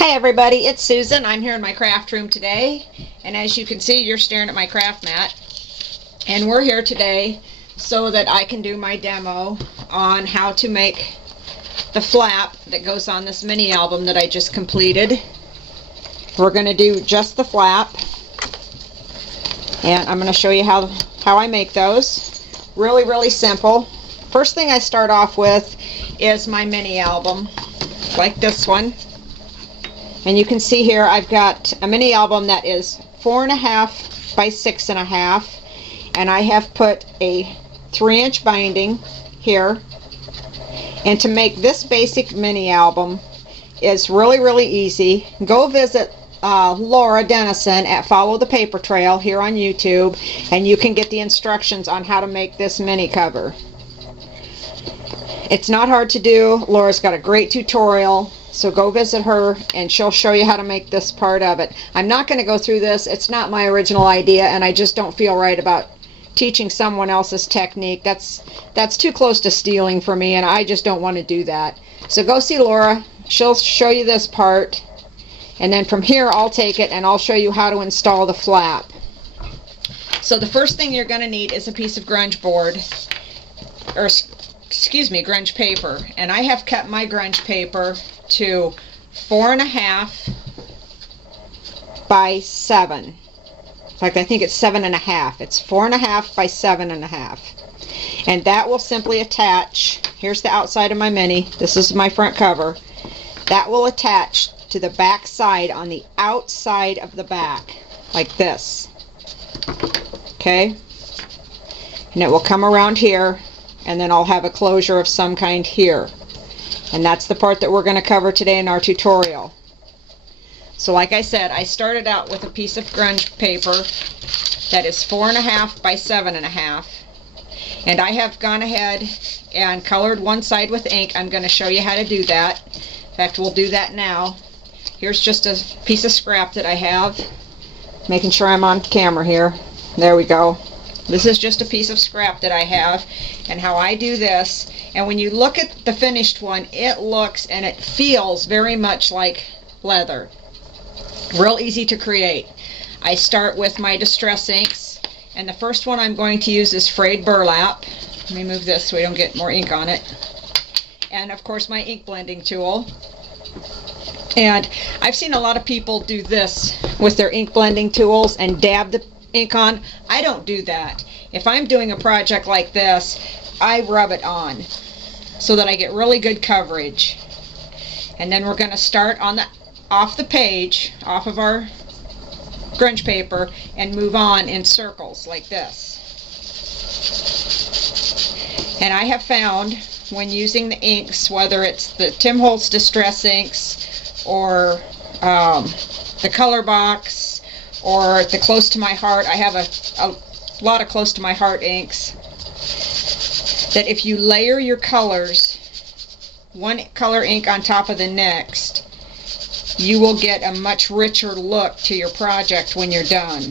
Hi everybody, it's Susan. I'm here in my craft room today, and as you can see, you're staring at my craft mat, and we're here today so that I can do my demo on how to make the flap that goes on this mini album that I just completed. We're going to do just the flap, and I'm going to show you how I make those. Really simple. First thing I start off with is my mini album, like this one. And you can see here I've got a mini album that is 4.5 by 6.5, and I have put a 3-inch binding here. And to make this basic mini album is really easy. Go visit Laura Dennison at Followthepapertrail here on YouTube, and you can get the instructions on how to make this mini cover. It's not hard to do. Laura's got a great tutorial. So go visit her and she'll show you how to make this part of it. I'm not going to go through this. It's not my original idea, and I just don't feel right about teaching someone else's technique. That's too close to stealing for me, and I just don't want to do that. So go see Laura. She'll show you this part, and then from here I'll take it and I'll show you how to install the flap. So the first thing you're going to need is a piece of grunge board, or excuse me, grunge paper. And I have cut my grunge paper to 4.5 by 7. In fact, I think it's 7.5. It's 4.5 by 7.5. And that will simply attach. Here's the outside of my mini. This is my front cover. That will attach to the back side on the outside of the back, like this. Okay? And it will come around here, and then I'll have a closure of some kind here. And that's the part that we're going to cover today in our tutorial. So like I said, I started out with a piece of grunge paper that is 4.5 by 7.5. And I have gone ahead and colored one side with ink. I'm going to show you how to do that. In fact, we'll do that now. Here's just a piece of scrap that I have. Making sure I'm on camera here. There we go. This is just a piece of scrap that I have, and how I do this. And when you look at the finished one, it looks and it feels very much like leather. Real easy to create. I start with my distress inks, and the first one I'm going to use is frayed burlap. Let me move this so we don't get more ink on it. And of course my ink blending tool. And I've seen a lot of people do this with their ink blending tools and dab the ink on. I don't do that. If I'm doing a project like this, I rub it on so that I get really good coverage. And then we're going to start on off the page, off of our grunge paper, and move on in circles like this. And I have found when using the inks, whether it's the Tim Holtz Distress inks or the Color Box, or the Close to My Heart. I have a lot of Close to My Heart inks, that if you layer your colors, one color ink on top of the next, you will get a much richer look to your project when you're done.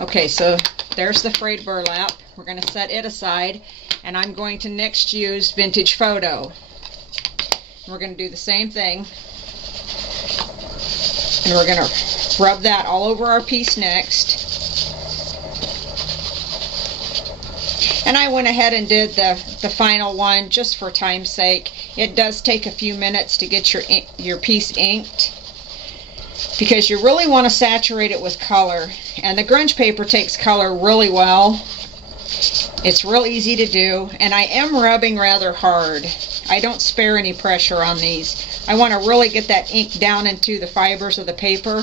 Okay, so there's the frayed burlap. We're going to set it aside, and I'm going to next use Vintage Photo. We're going to do the same thing. And we're going to rub that all over our piece next. And I went ahead and did the final one just for time's sake. It does take a few minutes to get your piece inked, because you really want to saturate it with color. And the grunge paper takes color really well. It's real easy to do, and I am rubbing rather hard. I don't spare any pressure on these. I want to really get that ink down into the fibers of the paper.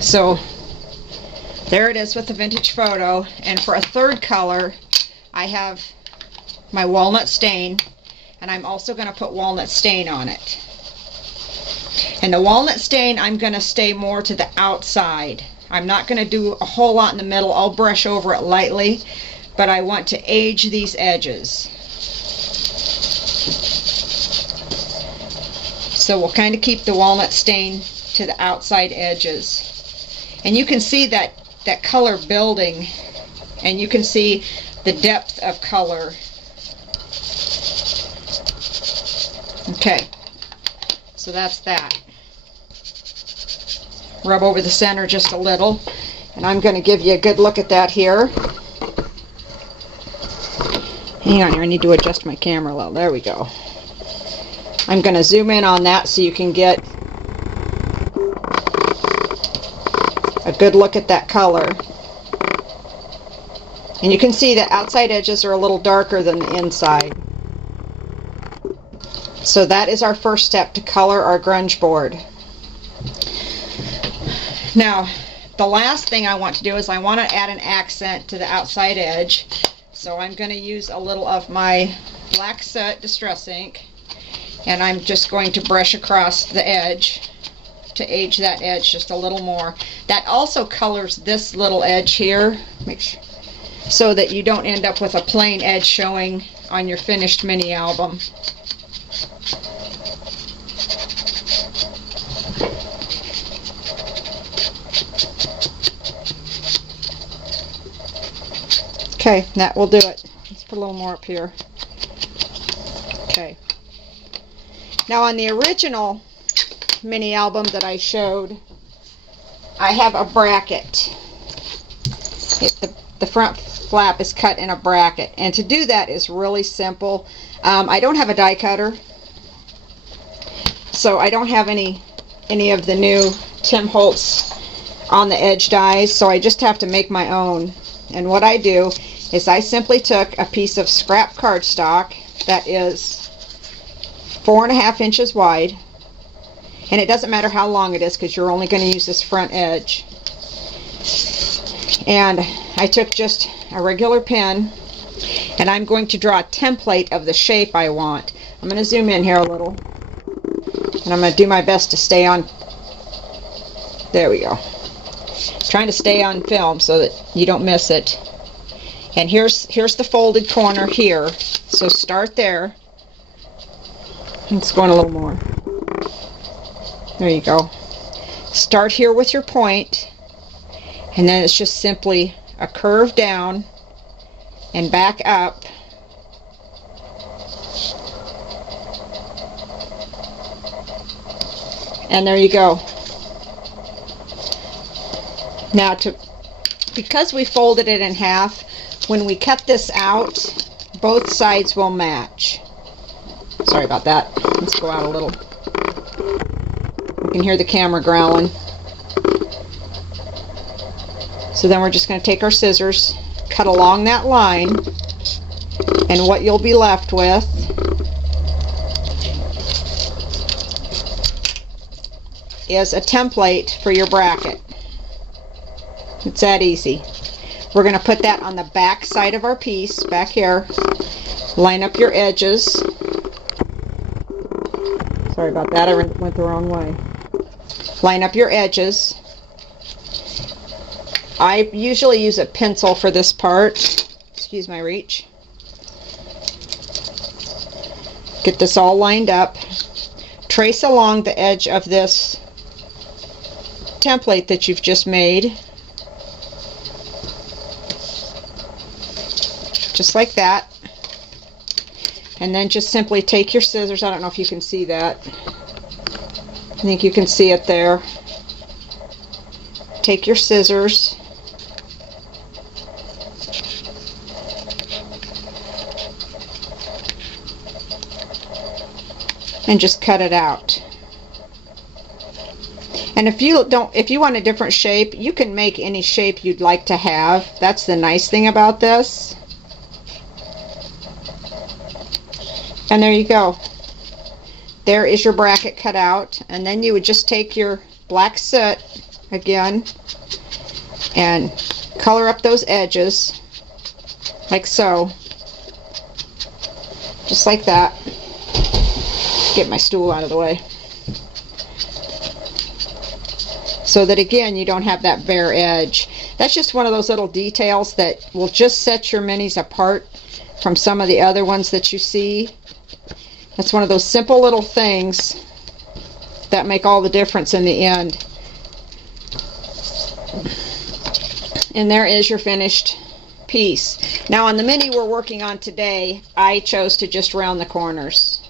So there it is with the Vintage Photo. And for a third color, I have my Walnut Stain, and I'm also going to put Walnut Stain on it. And the Walnut Stain, I'm going to stay more to the outside. I'm not going to do a whole lot in the middle. I'll brush over it lightly, but I want to age these edges. So we'll kind of keep the Walnut Stain to the outside edges. And you can see that color building, and you can see the depth of color. Okay, so that's that. Rub over the center just a little, and I'm going to give you a good look at that here. Hang on here, I need to adjust my camera a little. There we go. I'm going to zoom in on that so you can get a good look at that color. And you can see the outside edges are a little darker than the inside. So that is our first step to color our grunge board. Now, the last thing I want to do is I want to add an accent to the outside edge. So I'm going to use a little of my black soot distress ink, and I'm just going to brush across the edge to age that edge just a little more. That also colors this little edge here, make sure, so that you don't end up with a plain edge showing on your finished mini album. Okay, that will do it. Let's put a little more up here. Okay. Now on the original mini album that I showed, I have a bracket. The front flap is cut in a bracket, and to do that is really simple. I don't have a die cutter, so I don't have any of the new Tim Holtz on the edge dies, so I just have to make my own. And what I do is I simply took a piece of scrap cardstock that is 4.5 inches wide, and it doesn't matter how long it is because you're only going to use this front edge. And I took just a regular pen, and I'm going to draw a template of the shape I want. I'm going to zoom in here a little, and I'm going to do my best to stay on. There we go. Trying to stay on film so that you don't miss it. And here's the folded corner here. So start there. Let's go in a little more. There you go. Start here with your point, and then it's just simply a curve down and back up. And there you go. Now, because we folded it in half, when we cut this out, both sides will match. Sorry about that. Let's go out a little. You can hear the camera growling. So then we're just going to take our scissors, cut along that line, and what you'll be left with is a template for your bracket. It's that easy. We're going to put that on the back side of our piece, back here. Line up your edges. Sorry about that, I went the wrong way. Line up your edges. I usually use a pencil for this part. Excuse my reach. Get this all lined up. Trace along the edge of this template that you've just made. Just like that. And then just simply take your scissors. I don't know if you can see that. I think you can see it there. Take your scissors and just cut it out. And if you want a different shape, you can make any shape you'd like to have. That's the nice thing about this. And there you go. There is your bracket cut out, and then you would just take your black soot again and color up those edges like so, just like that. Get my stool out of the way so that again you don't have that bare edge. That's just one of those little details that will just set your minis apart from some of the other ones that you see. That's one of those simple little things that make all the difference in the end. And there is your finished piece. Now on the mini we're working on today, I chose to just round the corners.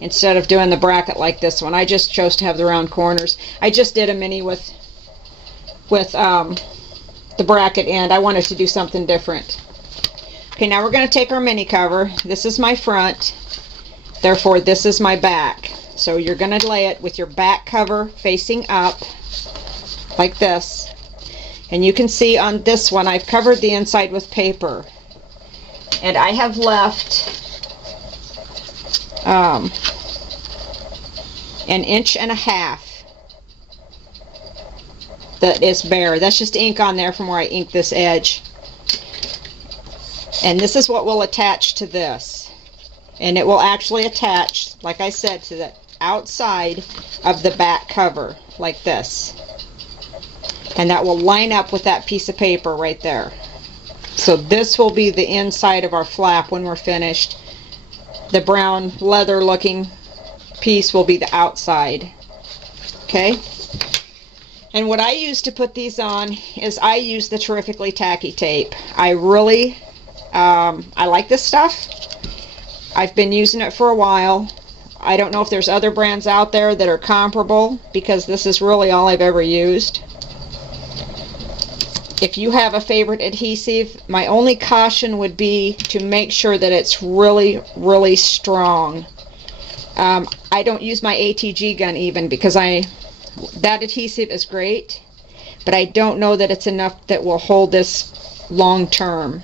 instead of doing the bracket like this one. I just chose to have the round corners. I just did a mini with the bracket end. I wanted to do something different. Okay, now we're going to take our mini cover. This is my front, therefore this is my back. So you're going to lay it with your back cover facing up like this. And you can see on this one I've covered the inside with paper. And I have left an 1.5 inches that is bare. That's just ink on there from where I inked this edge. And this is what will attach to this. And it will actually attach, like I said, to the outside of the back cover, like this. And that will line up with that piece of paper right there. So this will be the inside of our flap when we're finished. The brown leather looking piece will be the outside. Okay? And what I use to put these on is I use the Terrifically Tacky tape. I really, I like this stuff. I've been using it for a while. I don't know if there's other brands out there that are comparable, because this is really all I've ever used. If you have a favorite adhesive, my only caution would be to make sure that it's really, really strong. I don't use my ATG gun even, because that adhesive is great, but I don't know that it's enough that will hold this long term.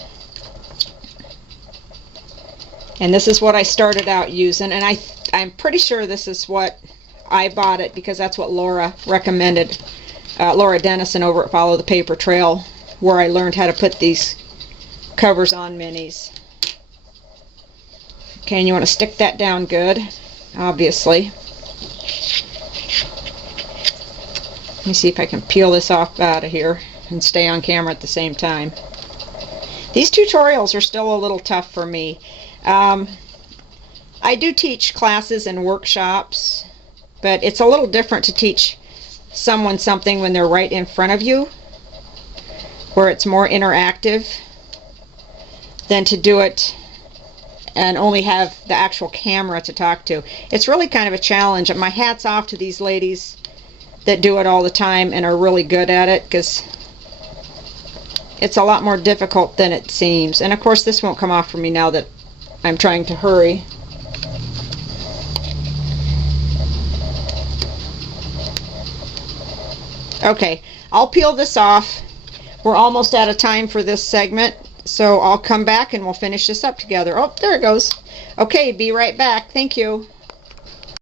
And this is what I started out using, and I'm pretty sure this is what I bought it, because that's what Laura recommended. Laura Dennison over at Follow the Paper Trail, where I learned how to put these covers on minis. Okay, and you want to stick that down good, obviously. Let me see if I can peel this off out of here and stay on camera at the same time. These tutorials are still a little tough for me. I do teach classes and workshops, but it's a little different to teach someone something when they're right in front of you, where it's more interactive, than to do it and only have the actual camera to talk to. It's really kind of a challenge, and my hat's off to these ladies that do it all the time and are really good at it, because it's a lot more difficult than it seems. And of course this won't come off for me now that I'm trying to hurry. Okay, I'll peel this off. We're almost out of time for this segment, so I'll come back and we'll finish this up together. Oh, there it goes. Okay, be right back. Thank you.